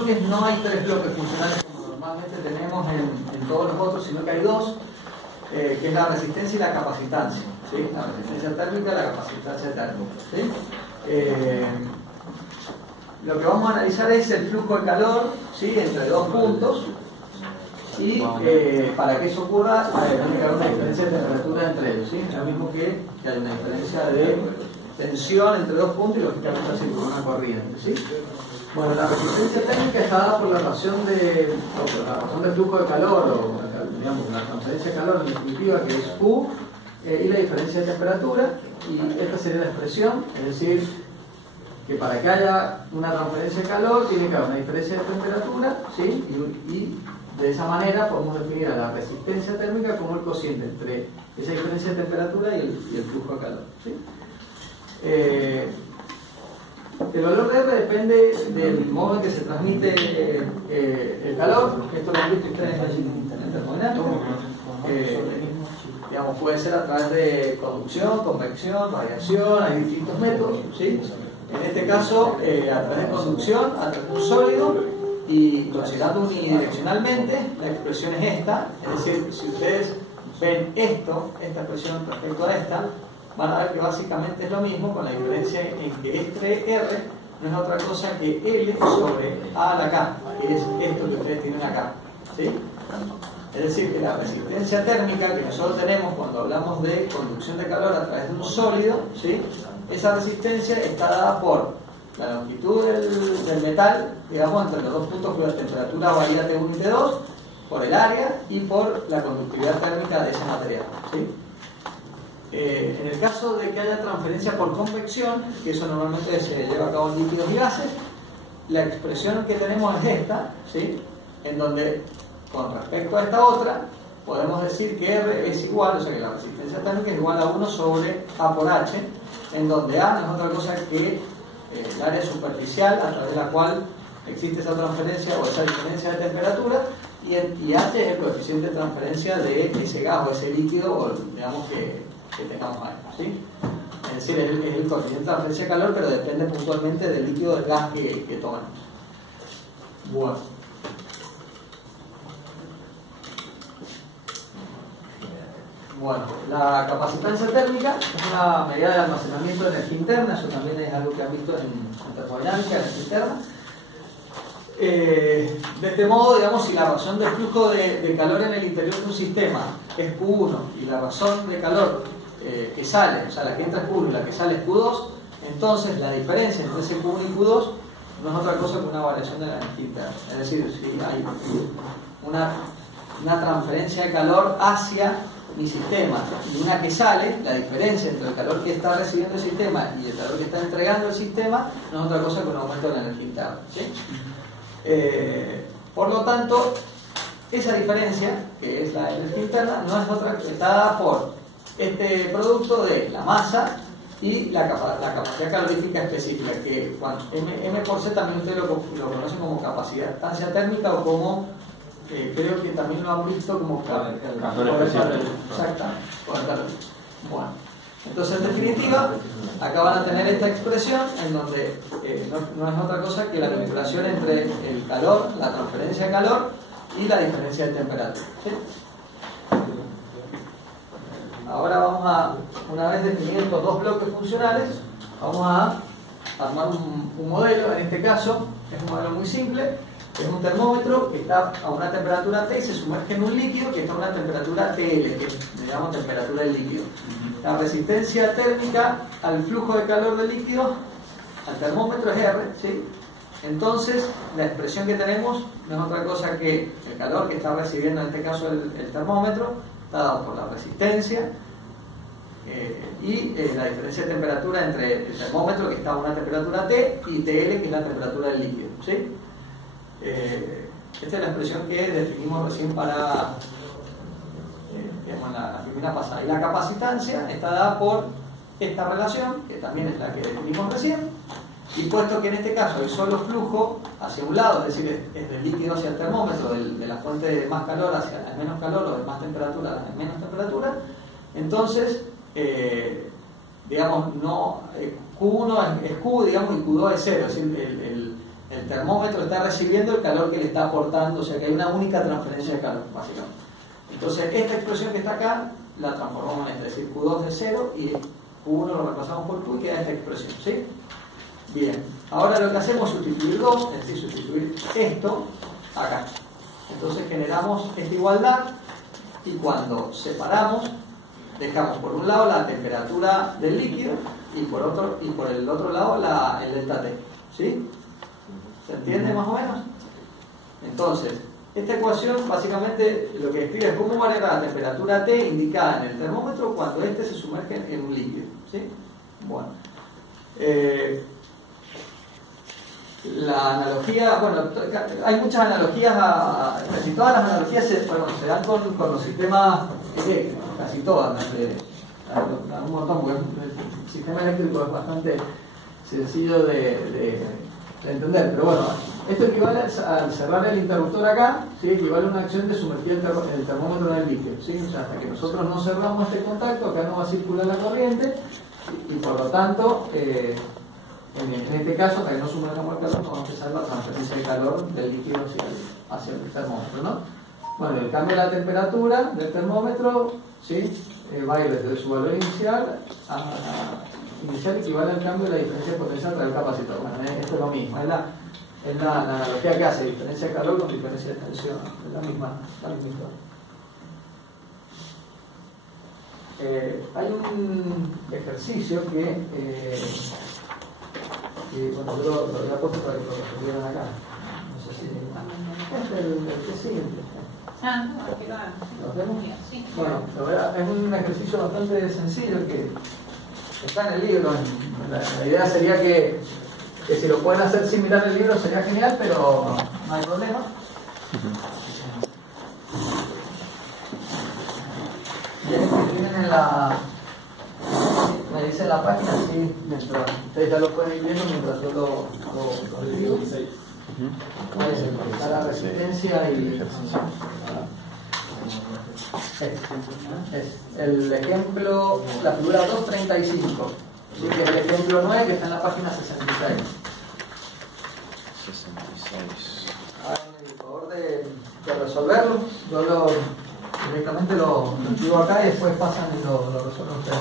bloques no hay 3 bloques funcionales como normalmente tenemos en todos los otros, sino que hay 2, que es la resistencia y la capacitancia, ¿sí? La resistencia térmica y la capacitancia térmica, ¿sí? Lo que vamos a analizar es el flujo de calor, ¿sí? Entre 2 puntos, y para que eso ocurra tiene que haber una diferencia de temperatura entre ellos, ¿sí? Es lo mismo que hay una diferencia de tensión entre 2 puntos y lógicamente circula una corriente, ¿sí? Bueno, la resistencia térmica está dada por la razón de flujo de calor, o digamos la transferencia de calor en definitiva, que es Q, y la diferencia de temperatura, y esta sería la expresión, es decir, que para que haya una transferencia de calor tiene que haber una diferencia de temperatura, ¿sí? Y de esa manera podemos definir a la resistencia térmica como el cociente entre esa diferencia de temperatura y el flujo de calor, ¿sí? El valor de R depende del modo en que se transmite el calor. Esto lo han visto ustedes en termodinámica. Digamos, puede ser a través de conducción, convección, radiación, hay distintos métodos, ¿sí? En este caso, a través de conducción, a través de un sólido, y considerando unidireccionalmente, la expresión es esta. Es decir, si ustedes ven esta expresión respecto a esta, van a ver que básicamente es lo mismo, con la diferencia en que este R no es otra cosa que L sobre A a la K, que es esto que ustedes tienen acá, ¿sí? Es decir, que la resistencia térmica que nosotros tenemos cuando hablamos de conducción de calor a través de un sólido, ¿sí? Esa resistencia está dada por la longitud del metal, digamos, entre los 2 puntos cuya temperatura varía T1 y T2, por el área y por la conductividad térmica de ese material, ¿sí? En el caso de que haya transferencia por convección, que eso normalmente se lleva a cabo en líquidos y gases, la expresión que tenemos es esta, ¿sí? En donde, con respecto a esta otra, podemos decir que R es igual, o sea que la resistencia térmica es igual a 1 sobre A por H, en donde A no es otra cosa que el área superficial a través de la cual existe esa transferencia o esa diferencia de temperatura, y H es el coeficiente de transferencia de ese gas o ese líquido, o digamos que tengamos ahí, ¿sí? Es decir, es el coeficiente de transferencia de calor, pero depende puntualmente del líquido del gas que tomamos. Bueno, la capacitancia térmica es una medida de almacenamiento de energía interna. Eso también es algo que han visto en termodinámica, energía interna. De este modo, digamos, si la razón del flujo de calor en el interior de un sistema es Q1 y la razón de calor que sale, o sea, la que entra es Q1 y la que sale es Q2, entonces la diferencia entre ese Q1 y Q2 no es otra cosa que una variación de la energía interna. Es decir, si hay una transferencia de calor hacia mi sistema y una que sale, la diferencia entre el calor que está recibiendo el sistema y el calor que está entregando el sistema no es otra cosa que un aumento de la energía interna, ¿sí? Por lo tanto, esa diferencia, que es la energía interna, no es otra que está dada por este producto de la masa y la capacidad calorífica específica, que M por C también ustedes lo conocen como capacitancia térmica, o como creo que también lo han visto como poder calorífico. Exactamente, poder calorífico. Bueno, entonces en definitiva acá van a tener esta expresión en donde no es otra cosa que la vinculación entre el calor, la transferencia de calor y la diferencia de temperatura, ¿sí? Ahora vamos a, una vez definidos estos 2 bloques funcionales, vamos a armar un modelo. En este caso es un modelo muy simple. Es un termómetro que está a una temperatura T y se sumerge en un líquido que está a una temperatura TL, que le llamamos temperatura del líquido. La resistencia térmica al flujo de calor del líquido, al termómetro, es R, ¿sí? Entonces, la expresión que tenemos no es otra cosa que el calor que está recibiendo, en este caso el termómetro, está dado por la resistencia y la diferencia de temperatura entre el termómetro, que está a una temperatura T, y TL, que es la temperatura del líquido, ¿sí? Esta es la expresión que definimos recién para la primera pasada. Y la capacitancia está dada por esta relación, que también es la que definimos recién, y puesto que en este caso hay solo flujo hacia un lado, es decir, es del líquido hacia el termómetro, de la fuente de más calor hacia el menos calor, o de más temperatura a la menos temperatura, entonces digamos, no, Q1 es Q, digamos, y Q2 es 0, es decir, El termómetro está recibiendo el calor que le está aportando, o sea que hay una única transferencia de calor, básicamente. Entonces, esta expresión que está acá la transformamos en esta, es decir, Q2 de 0 y Q1 lo reemplazamos por Q y queda esta expresión, ¿sí? Bien, ahora lo que hacemos es sustituir 2, es decir, sustituir esto acá. Entonces generamos esta igualdad y cuando separamos, dejamos por un lado la temperatura del líquido y por el otro lado el delta T, ¿sí? ¿Se entiende más o menos? Entonces, esta ecuación básicamente lo que describe es cómo variará la temperatura T indicada en el termómetro cuando éste se sumerge en un líquido, ¿sí? Bueno, la analogía, bueno, hay muchas analogías, casi todas las analogías se dan con los sistemas eléctricos, casi todas, un montón, porque el sistema eléctrico es bastante sencillo de entender, pero bueno, esto equivale al cerrar el interruptor acá, ¿sí? Equivale a una acción de sumergir el termómetro en el líquido, ¿sí? O sea, hasta que nosotros no cerramos este contacto, acá no va a circular la corriente y por lo tanto, en este caso, hasta que no sumerjamos el calor, vamos a empezar la transferencia de calor del líquido hacia el termómetro, ¿no? Bueno, el cambio de la temperatura del termómetro, ¿sí? Va a ir desde su valor inicial inicial equivale al cambio de la diferencia de potencial entre el capacitor. Bueno, esto es lo mismo, es la analogía que hace diferencia de calor con diferencia de tensión, es la misma historia. Hay un ejercicio que bueno, yo lo había puesto para que lo resolvieran acá. No sé si es el que sigue. No, aquí lo vemos. Sí. Bueno, es un ejercicio bastante sencillo que está en el libro. La idea sería que si lo pueden hacer sin mirar el libro sería genial, pero no hay problema. Bien, tienen en me dice la página, sí, mientras ustedes ya lo pueden ir viendo mientras yo lo digo. Está la resistencia y es el ejemplo, la figura 235, ¿sí? Que es el ejemplo 9 que está en la página 66. Hagan el favor de resolverlo. Yo directamente lo escribo acá y después pasan y lo resuelven ustedes.